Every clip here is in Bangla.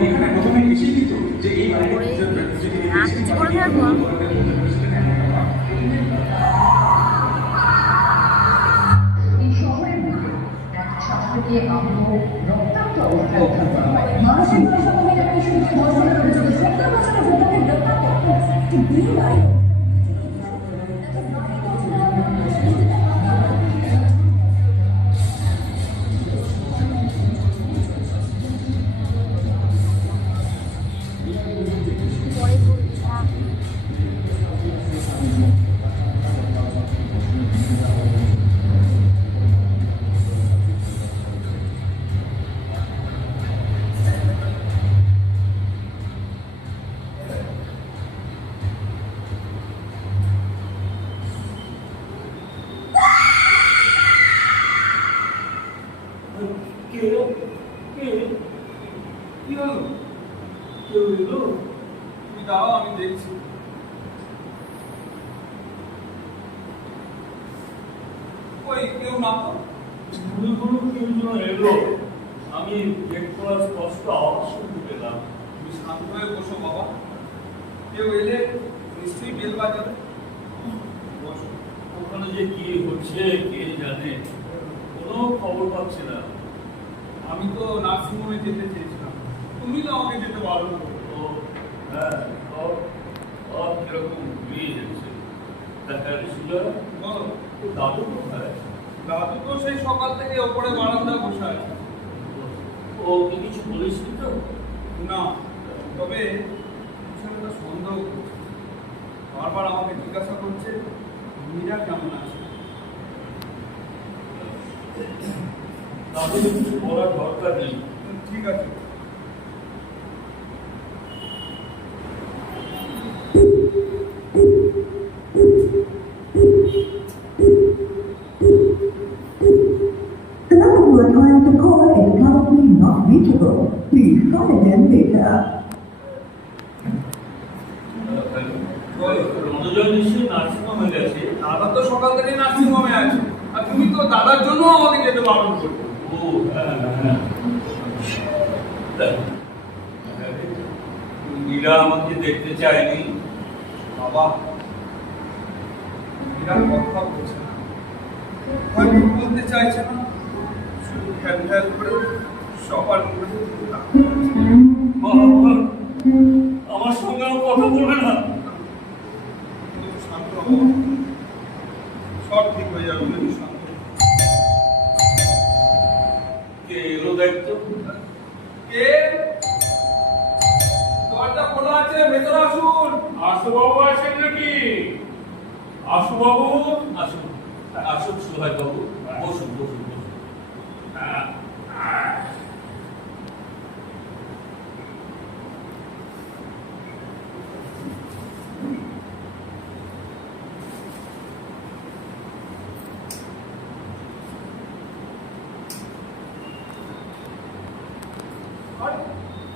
এখানে প্রথমে এসেই দিত যে এই বাড়িতে করে মানসিক ধর্ষণের অভিযোগে সত্তর বছরের ভোটারকে গ্রেপ্তার করতে একটি বিয়ে বাড়ি খবর পাচ্ছি না। আমি তো নার্সিংহোমে যেতে চেয়েছিলাম। তুমি তো আমাকে যেতে পারো ও হ্যাঁ সব কীরকম ঘুরিয়ে যাচ্ছে। দেখা বলো। দাদু কোথায়? দাদু তো সেই সকাল থেকে ওপরে বারান্দায় বসে আছে। ও কি কিছু বলিস তো না তবে সন্দেহ করছে। বারবার আমাকে জিজ্ঞাসা করছে মীরা কেমন আছে? দাদু কিছু বলার দরকার নেই ঠিক আছে The number you are trying to call is currently not reachable. Please try again later. Ranajoy নিশ্চয়ই নার্সিংহোমে গেছে দাদা তো সকাল থেকে নার্সিং হোমে আছে আর তুমি তো দাদার জন্য আমাকে যেতে বারণ করবে। ও আমাকে দেখতে চায়নি। বাবা। মীরা কথা বলছে না। হয়তো বলতে চাইছে না শুধু ফ্যাল ফ্যাল করে সবার মুখে আমার সঙ্গে কথা বলবে না। শান্ত সব ঠিক হয়ে যাবে শান্ত হও। কে? দরজা খোলা আছে ভেতরে আসুন। আশুবাবু আছেন নাকি? আশুবাবু? আসুন আসুন সুভাই বাবু বসুন বসুন বসুন হ্যাঁ, হ্যাঁ। আরে,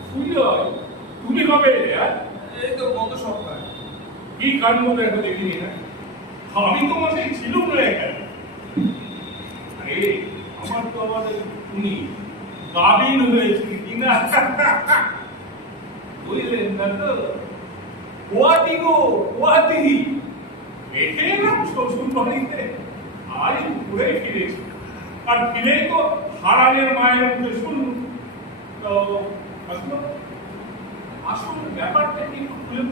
সুজয়, তুমি কবে এলে, হ্যাঁ? এই তো গত সপ্তাহে কি কাণ্ড দেখো দেখিনি না। আমি তো মশাই ছিল না এখানে। আরে, আমার তো আমাদের উনি গাবিন হয়েছে কি না বুঝলেন না তো? পোয়াতি গো পোয়াতি দেখে এলাম শ্বশুর বাড়িতে আজ ঘুরে ফিরেছি। আর ফিরেই তো হারানের মায়ের মুখে শুনলুম তো আসলো আসল ব্যাপারটা কি খুলে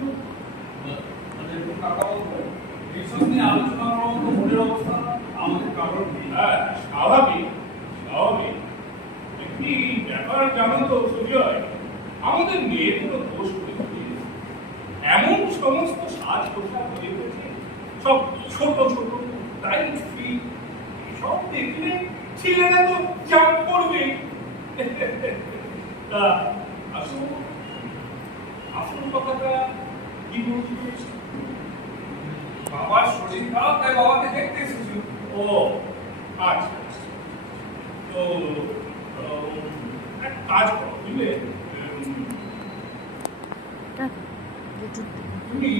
বলুন? মানে একটু কাকা এইসব নিয়ে করার আমাদের কারণ হ্যাঁ দোষ করেছে এমন সমস্ত সাজ পোশাক সব ছোট ছোট টাইট ফিট সব দেখলে ছেলেরা তো চাপ করবে আসল আসল কথাটা কি বলছি বাবার শরীর খারাপ তাই বাবাকে দেখতে এসেছিল ও আচ্ছা আচ্ছা। তো এক কাজ করো বুঝলে? তুমি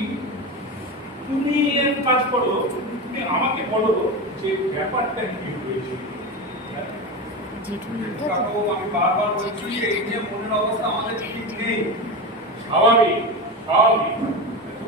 তুমি এক কাজ করো তুমি আমাকে বলো যে ব্যাপারটা কি হয়েছে। হ্যাঁ? আমি বারবার বলছি এই নিয়ে মনের অবস্থা আমাদের ঠিক নেই নেই। স্বাভাবিক স্বাভাবিক।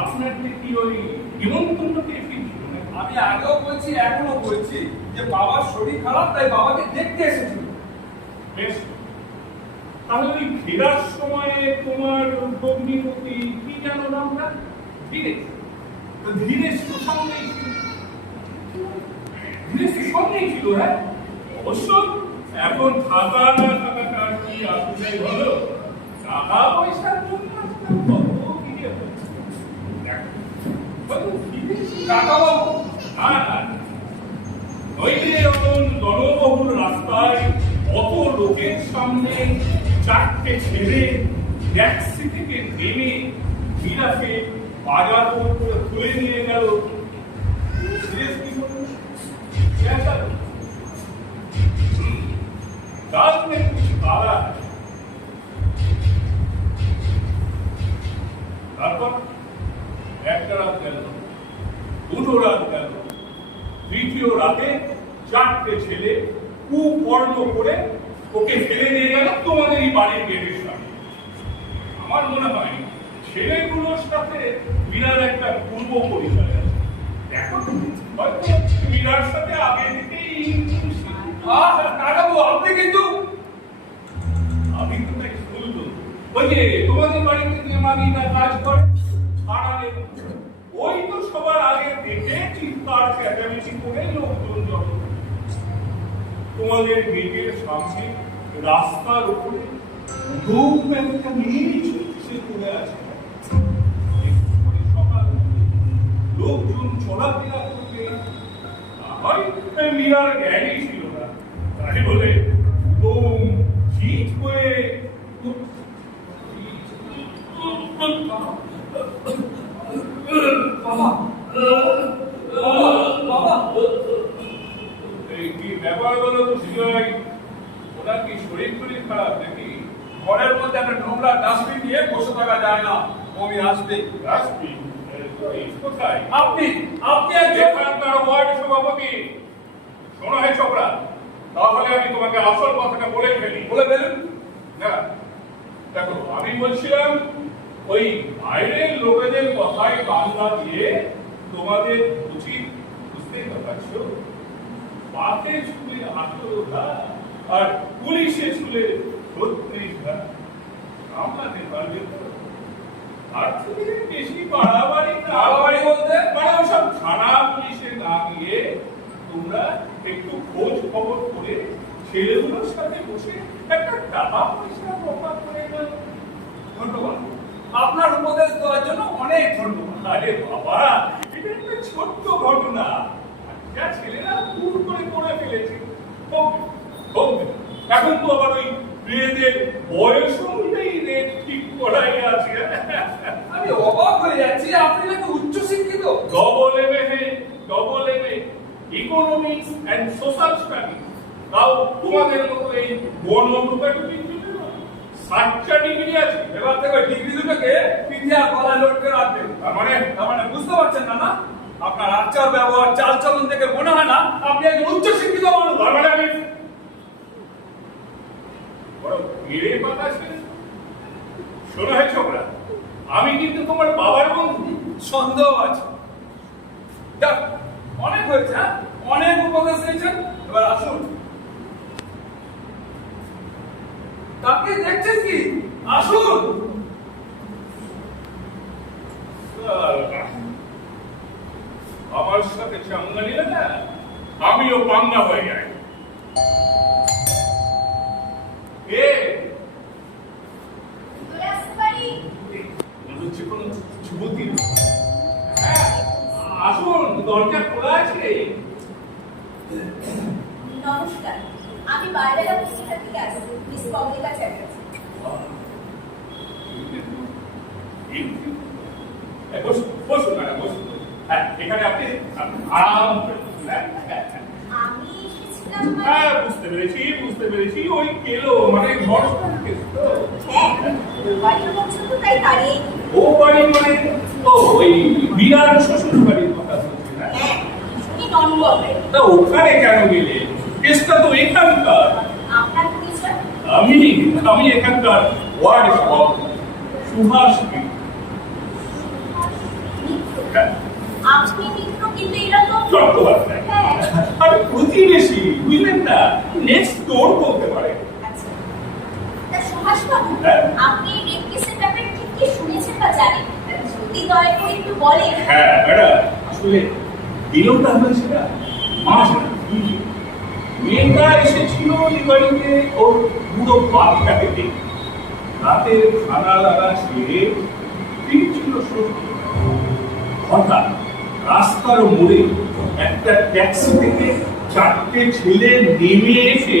আপনার কি ওই? আমি আগেও বলছি এখনও বলছি যে বাবার শরীর খারাপ তাই বাবাকে দেখতে এসেছিল বেশ। তাহলে ওই ফেরার সময়ে তোমার ভগ্নিপতি কি জানো নামটা? ধীরেশ। তো ধীরেশ তো সঙ্গেই ছিল। ধীরেশ তো সঙ্গেই ছিল হ্যাঁ? অবশ্য এখন থাকা না থাকাটা কি আসলে হলো টাকা পয়সার জন্য আজকাল কত কি যে হচ্ছে। দেখো, হয়তো কাকাবাবু না, না, না। নইলে রাস্তায় অত লোকের সামনে চারটে ছেলে ট্যাক্সি থেকে নেমে মিরাকে বাজার তুলে নিয়ে গেল। দেখে চিৎকার চেঁচামেচি করে লোকজন জড়ো। তোমাদের গেটের সামনে রাস্তার উপরে লোক একটা আছে একটু পরে সকাল লোকজন চলাফেরা করবে হয় ছিল না তাই বলে হয়ে বাবা এই কি ব্যাপার বলো তো বিজয় ওনার কি শরীর টরীর খারাপ নাকি? ঘরের মধ্যে একটা নোংরা ডাস্টবিন নিয়ে বসে থাকা যায় না। বমি আসবে রাসপি কোথায়? আপনি আপনি একজন ওয়ার্ড সভাপতি। শোনো হে চোপড়া তাহলে আমি তোমাকে আসল কথাটা বলে ফেলি। বলে ফেলুন। না দেখো আমি বলছিলাম ওই বাইরের লোকেদের কথায় বাংলা দিয়ে তোমাদের উচিত ছুলে আঠেরো ঘা আর পুলিশে ছত্রিশ ঘা সামলাতে পারবে তো আর থেকে বেশি বাড়াবাড়ি বাড়াবাড়ি বলতে? মানে ওসব থানা পুলিশে না গিয়ে তোমরা একটু খোঁজ খবর করে ছেলেগুলোর সাথে বসে একটা টাকা পয়সা রক্ষা করে গেল ধন্যবাদ। আপনার উপদেশ দেওয়ার জন্য অনেক ধন্যবাদ। আরে বাবা এটা একটা ছোট্ট ঘটনা। যা ছেলেরা ভুল করে করে ফেলেছে। এখন তো আবার ওই মেয়েদের বয়স অনুযায়ী রেট ঠিক করাই আছে। আমি অবাক হয়ে যাচ্ছি আপনি নাকি উচ্চ শিক্ষিত? Double M A double M A economics and social study তাও তোমাদের মতো এই বন ঢুকাঢুকি সাতটা ডিগ্রি আছে। এবার থেকে ডিগ্রি দুটোকে পিঠে আর গলায় লোড করে রাখবেন তার মানে তার মানে বুঝতে পারছেন না না? আপনার আচার ব্যবহার চাল চলন থেকে মনে হয় না আপনি একজন উচ্চ শিক্ষিত মানুষ মানে আমি বড় ভিড়ে শোনো হে ছোকরা আমি কিন্তু তোমার বাবার বন্ধু। সন্দেহ আছে। অনেক হয়েছে হ্যাঁ? অনেক উপদেশ দিয়েছেন। এবার আসুন। তাকে দেখছেন কি? আসুন। আমার সাথে চাঙ্গা নিলে না আমিও পাঙ্গা হয়ে যাই। এ হচ্ছে কোনো যুবতী হ্যাঁ, আসুন দরজা খোলা আছে। নমস্কার আমি বাইরে জেলা প্রতিষ্ঠান থেকে আসছি মিস কমলিকা চ্যাটার্জি। বসুন বসুন ম্যাডাম বসুন। হ্যাঁ এখানে আপনি আরাম হ্যাঁ, হ্যাঁ, হ্যাঁ। আমি এসেছিলাম হ্যাঁ মানে বুঝতে পেরেছি বুঝতে পেরেছি ওই কেলো মানে ঘর তো। ও বাড়ি মানে ও ওই বিরাট শ্বশুর বাড়ির কথা বলছি না তা ওখানে কেন গেলে? কেসটা তো এখানকার। আমি আমি এখানকার ওয়ার্ড সভাপতি সুভাষ মিত্র। মিত্র হ্যাঁ, আপনি মিত্র কিন্তু এরকম চট্টোপাধ্যায় হ্যাঁ। আর প্রতিবেশী বুঝলেন না? নেক্সট ডোর বলতে পারে। আচ্ছা। হ্যাঁ। আপনি রেপ ব্যাপারে ঠিক কি শুনেছেন বা জানেন? যদি দয়া করে একটু বলেন। হ্যাঁ ম্যাডাম আসলে দিনটা হয়েছে না মাস না, দুই দিন। মেয়েটা এসেছিল এই বাড়িতে ওর পুরো বাপটাকে দেখতে রাতে খানা লাগা ফিরছিল হঠাৎ রাস্তার মোড়ে একটা ট্যাক্সি থেকে চারটে ছেলে নেমে এসে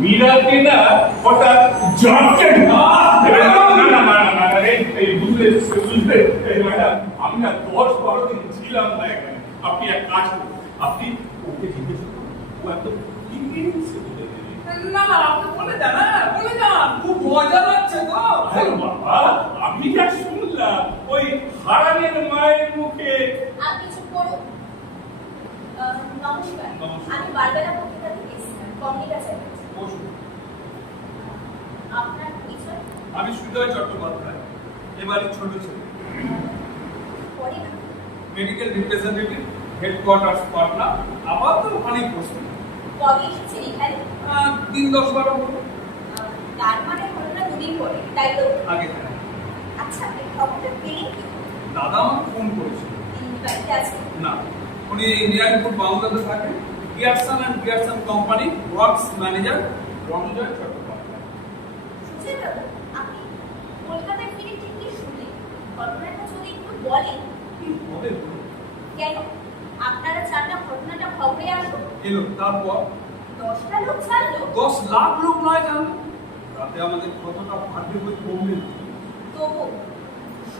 মীরাকে না হঠাৎ বুঝলে বুঝলে ম্যাডাম আমি না দশ বারো দিন ছিলাম না এখানে। আপনি এক কাজ করুন আপনি ওকে জিজ্ঞেস করুন ও একদম বলে না না আপনি বলে যান হ্যাঁ, বলে যান খুব মজা লাগছে তো। আরে বাবা আমি যা শুনলাম ওই হারানের মায়ের মুখে আপনি নমস্কার। আমি বারবেলা পত্রিকা থেকে এসেছিলাম কমলিকা চ্যাটার্জি বসুন। আপনার পরিচয়? আমি সুজয় চট্টোপাধ্যায় এবারই ছোট ছেলে। মেডিকেল রিপ্রেজেন্টেটিভ হেডকোয়ার্টার্স পাটনা আবার তো ওখানেই প্রশ্ন কবে এসেছেন এখানে? দিন দশ বারো হলো। তার মানে ঘটনা দুদিন পরে তাই তো? আগে আচ্ছা খবরটা পেলেন দাদা আমাকে ফোন করেছিল। না উনি নিয়ারিপুর বাংলাতে থাকেন Grierson and Grierson company works manager Ranjoy Chattopadhyay. আপনি কলকাতায় ফিরে ঠিক কি শুনলেন? ঘটনাটা যদি একটু বলেন। হবে কেন? আপনারা চান না ঘটনাটা খবরে আসুন। এলো তারপর? দশটা লোক ছাড়লো। দশ লাখ লোক নয় জানো তাতে আমাদের কতটা ভাগ্য বই কমবে না।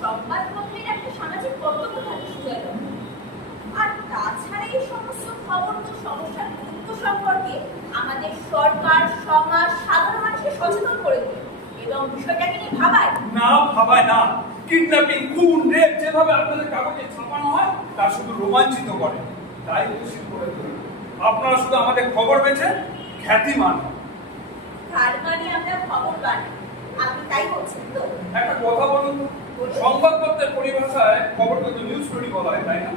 তবু সংবাদপত্রের একটা সামাজিক কর্তব্য থাকে সুজয়বাবু আর তাছাড়া এই সমস্ত খবর তো সমস্যার গুরুত্ব সম্পর্কে আমাদের সরকার সমাজ সাধারণ মানুষকে সচেতন করে দেবে। এবং বিষয়টাকে নিয়ে ভাবায়। না ভাবায় না। কিডন্যাপিং খুন রেপ যেভাবে আপনাদের কাগজে ছাপানো হয় তা শুধু রোমাঞ্চিত করে। তাই খুশি করে ধরি আপনারা শুধু আমাদের খবর বেছে খ্যাতি মান। তার মানে আমরা খবর বানি আপনি তাই বলছেন তো? একটা কথা বলুন। সংবাদপত্রের পরিভাষায় খবরকে তো নিউজ স্টোরি বলা হয় তাই না?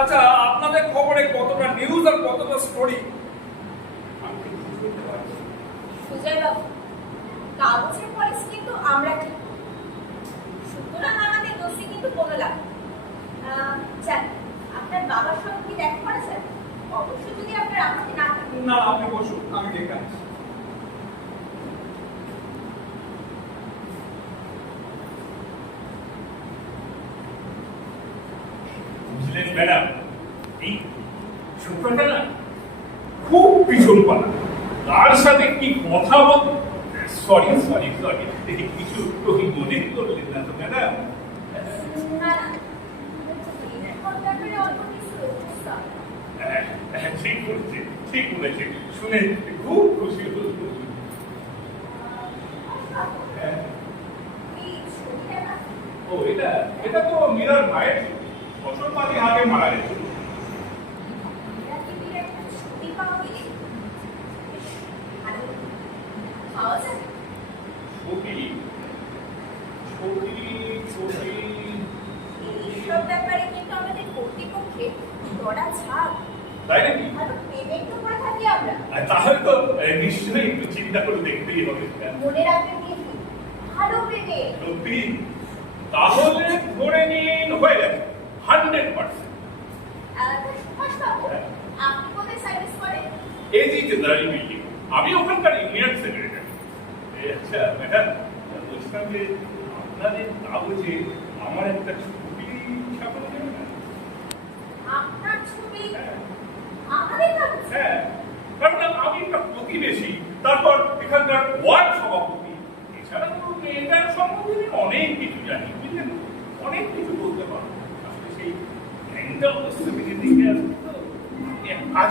আচ্ছা আপনাদের খবরে কতটা নিউজ আর কতটা স্টোরি। সুজয়বাবু কাগজের পলিস কিন্তু আমরা ঠিক। সুতরাং আমাদের দোষে কিন্তু কোনো লাভ আপনার বাবার সঙ্গে কি দেখা করা অবশ্যই যদি আপনার আপত্তি না না আপনি বসুন আমি দেখে আসছি বুঝলেন ম্যাডাম এই ছোটটা না খুব ভীষণ পালা। তার সাথে কি কথা বল? সরি সরি সরি কিছু ওই মনে করলেন না তো ম্যাডাম হ্যাঁ, ঠিক বলেছে ঠিক বলেছে। শুনে খুব খুশি হল। হ্যাঁ। ও এটা এটা তো মীরার মায়ের। বছর আগে মারা গেছে। ছবি ছবি ছবি এইসব ব্যাপারে কিন্তু আমাদের ছাপ। তাই নাকি? আর তাহলে তো নিশ্চয়ই একটু চিন্তা করে দেখতেই হবে। মনে রাখবেন ভালো তাহলে ধরে নিন হয়ে গেছে হান্ড্রেড পার্সেন্ট সুভাষ বাবু আপনি কোথায় সার্ভিস করেন এই যে জেনারেল বিল্ডিং আমি ওখানকার ইউনিয়ন সেক্রেটারি। আচ্ছা ম্যাডাম বলছিলাম যে আপনাদের আমার একটা ছবি ছাপানো যাবে না? আপনার ছবি? আমাদের হ্যাঁ। কারণ আমি একটা প্রতিবেশী তারপর এখানকার ওয়ার্ড সভাপতি। এছাড়া তো মেয়েটার সম্বন্ধে অনেক কিছু জানি বুঝলেন? অনেক কিছু বলতে পারব। আসলে সেই জ্ঞানটা দিকে আসবে তো। কাজ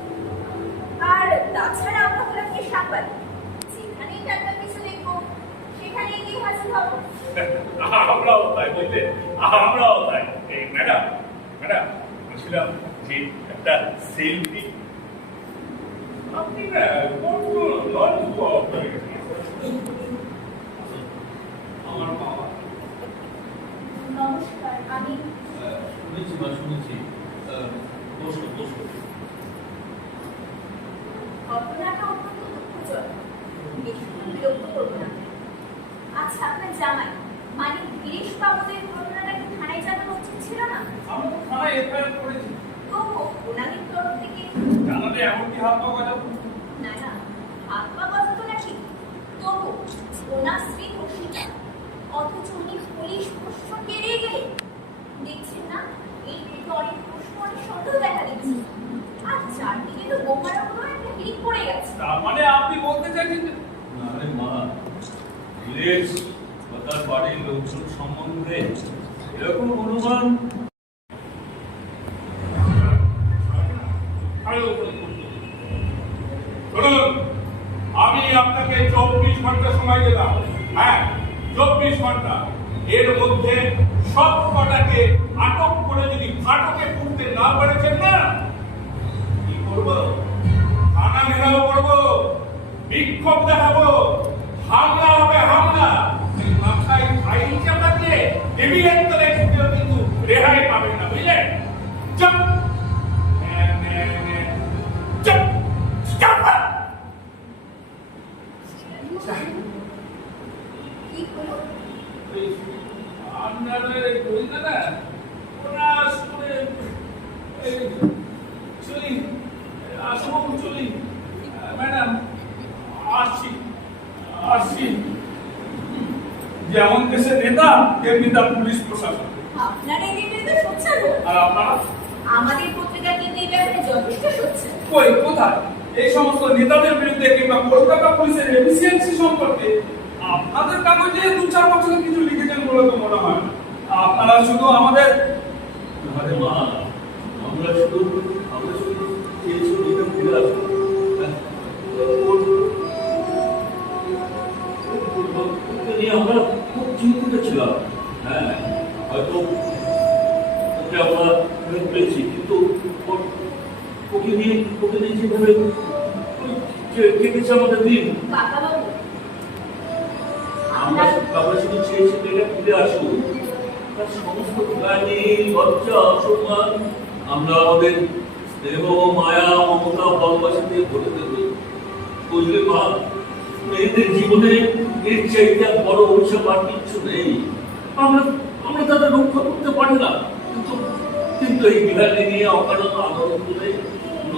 আর তাছাড়া আমরা হলাম কি সাংবাদিক। যেখানেই টাকা কিছু দেখব সেখানেই গিয়ে হাজির হব আমরাও তাই বুঝলেন আমরাও তাই। এই ম্যাডাম ম্যাডাম বলছিলাম যে একটা সেলফি। আপনি না আমার বাবা। নমস্কার আমি শুনেছি বা শুনেছি। বসো বসো ঘটনাটা অত্যন্ত দুঃখজনক বেশিক্ষণ বিরক্ত করব না আচ্ছা আপনার জামাই মানে গিরিশ বাবুদের ঘটনাটা কি থানায় জানানো উচিত ছিল না আমরা তো থানায় এফআইআর করেছি তো ওনাদের তরফ থেকে জানালে এমন কি হাত পা বাজাবো না না হাত পা বাজাতো নাকি তবু ওনার স্ত্রী অসিতা অথচ উনি পুলিশ প্রশ্ন পেরিয়ে গেলে দেখছেন না এই দিকে অনেক প্রশ্ন অনেক সন্দেহ দেখা দিচ্ছে। আর চারদিকে তো বোমারা কোনো একটা হিট পড়ে গেছে। তার মানে আপনি বলতে চাইছেন যে না রে মা ভিলেজ বা তার বাড়ির লোকজন সম্বন্ধে এরকম অনুমান চব্বিশ ঘণ্টা সময় দিলাম। হ্যাঁ চব্বিশ ঘণ্টা। এর মধ্যে সব কটাকে আটক করে যদি ফাটকে পুড়তে না পারেছেন না, কি করব? থানা ঘেরাও করব, বিক্ষোভ দেখাবো, হামলা হবে হামলা। মাথায় ফাইল চাপা দিয়ে কিন্তু রেহাই পাবেন না, বুঝলেন? নেতাদের বিরুদ্ধে কিংবা কলকাতা পুলিশের এফিসিয়েন্সি সম্পর্কে আপনাদের কাগজে দু চার বছর কিছু লিখেছেন বলে তো মনে হয়। আপনারা শুধু আমাদের কেটেছে আমাদের দিন। আমরা শুধু চেয়েছি মেয়েটা ফিরে আসুক। তার সমস্ত গ্লানি লজ্জা অসম্মান আমরা আমাদের স্নেহ মায়া মমতা ভালোবাসা দিয়ে ভরে দেব। বুঝলে মা মেয়েদের জীবনে এর চাইতে বড় অভিশাপ আর কিচ্ছু নেই। আমরা আমরা তাদের রক্ষা করতে পারি না। কিন্তু কিন্তু এই বিহারকে নিয়ে অকারণ আন্দোলন করে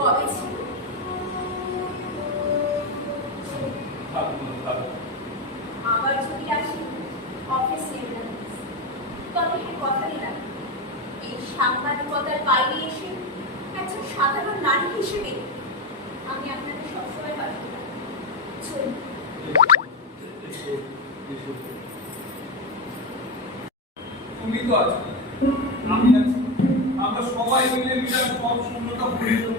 কবে ছিল থাকুন থাকুন আবার যদি আসি অফিসে তবে সে কথা দিলাম এই সাংবাদিকতার বাইরে এসে একজন সাধারণ নারী হিসেবে আমি আপনাকে সবসময় পাশে থাকব। চলুন এসো, এসো। তুমি তো আছো আমি আছি আমরা সবাই মিলে বিরাট সব শূন্যতা ভরে দেবো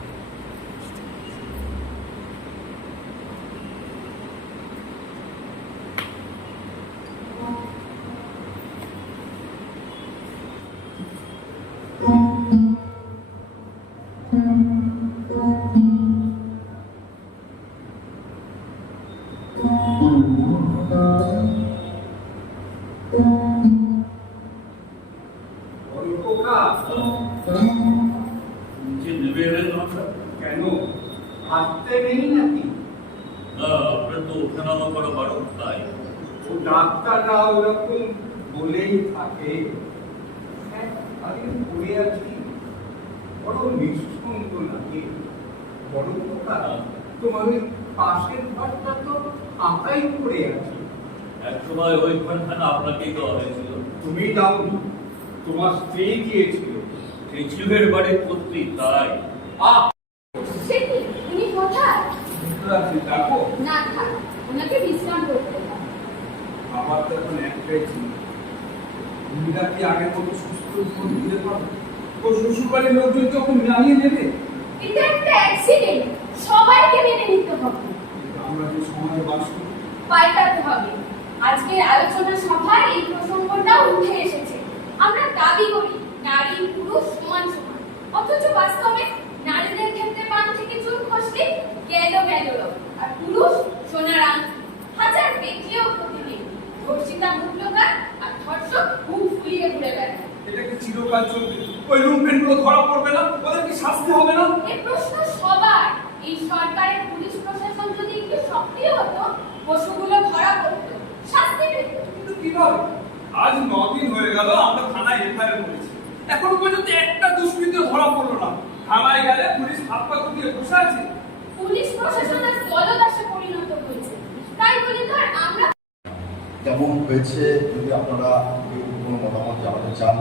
নিচে নেবে এলেন আমরা কেন? আসতে নেই নাকি? আপনার তো ওঠানামা করা বারো তাই ও ডাক্তাররা ওরকম বলেই থাকে। হ্যাঁ, আমি পড়ে আছি। বড় নিঃসঙ্গ লাগে। বড় কথা। তোমার ওই পাশের ঘরটা তো ফাঁকাই পড়ে আছে। এক সময় ওই ঘরখানা আপনাকেই দেওয়া হয়েছিল। তুমি দাওনি। তোমার স্ত্রী গিয়েছিল। বাড়ির পত্রী তাই আহ! সে কি? উনি কোথায়? রাত্রি ডাকো। না থাক ওনাকে বিশ্রাম করতে আমার তো এখন একটাই চিন্তা। মহিলা কি আগের মতো সুস্থ দিতে পারবে? ও শ্বশুর বাড়ির লোকজন যখন জানিয়ে দেবে? এটা একটা অ্যাক্সিডেন্ট সবাইকে মেনে নিতে হবে। আমরা যে সমাজে বাস করি পাল্টাতে হবে। আজকের আলোচনা সভায় এই প্রসঙ্গটা উঠে এসেছে। আমরা দাবি করি নারী পুরুষ সমান সমান। অথচ বাস্তবে নারীদের ক্ষেত্রে পান থেকে চুল খসলে গেল গেল। আর পুরুষ সোনার আংটি হাজার দেখলেও নেই। ধর্ষিতা মুখলোকার আর ধর্ষক মুখ ফুলিয়ে ঘুরে বেড়ায়। এটা কি চিরকাল চলবে? ওই লুম্পেনগুলো ধরা পড়বে না? ওদের কি শাস্তি হবে না? এই প্রশ্ন সবার। এই সরকারের পুলিশ প্রশাসন যদি একটু সক্রিয় হতো পশুগুলো ধরা পড়তো। শাস্তি পেত। কিন্তু কীভাবে? আজ দিন হয়ে গেল আমরা থানায় এফআইআর করেছি। এখন পর্যন্ত একটা দুষ্কৃত ধরা পড়ল না। থানায় গেলে পুলিশ হাত পা গুটিয়ে বসে আছে। পুলিশ প্রশাসন আজ দলদাসে পরিণত হয়েছে। তাই বলে তো আমরা কেমন হয়েছে যদি আপনারা কেউ কোনো মতামত জানাতে চান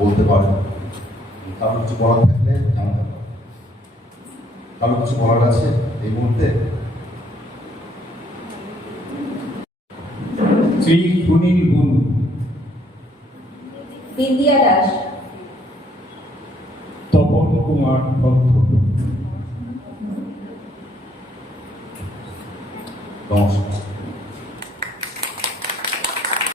বলতে পারেন। কারও কিছু বলার থাকলে জানাতে পারেন। কারও কিছু বলার আছে এই মুহূর্তে? শ্রী সুনীল বন্ধু বিন্দিয়া দাস। কুমার ভক্ত। নমস্কার।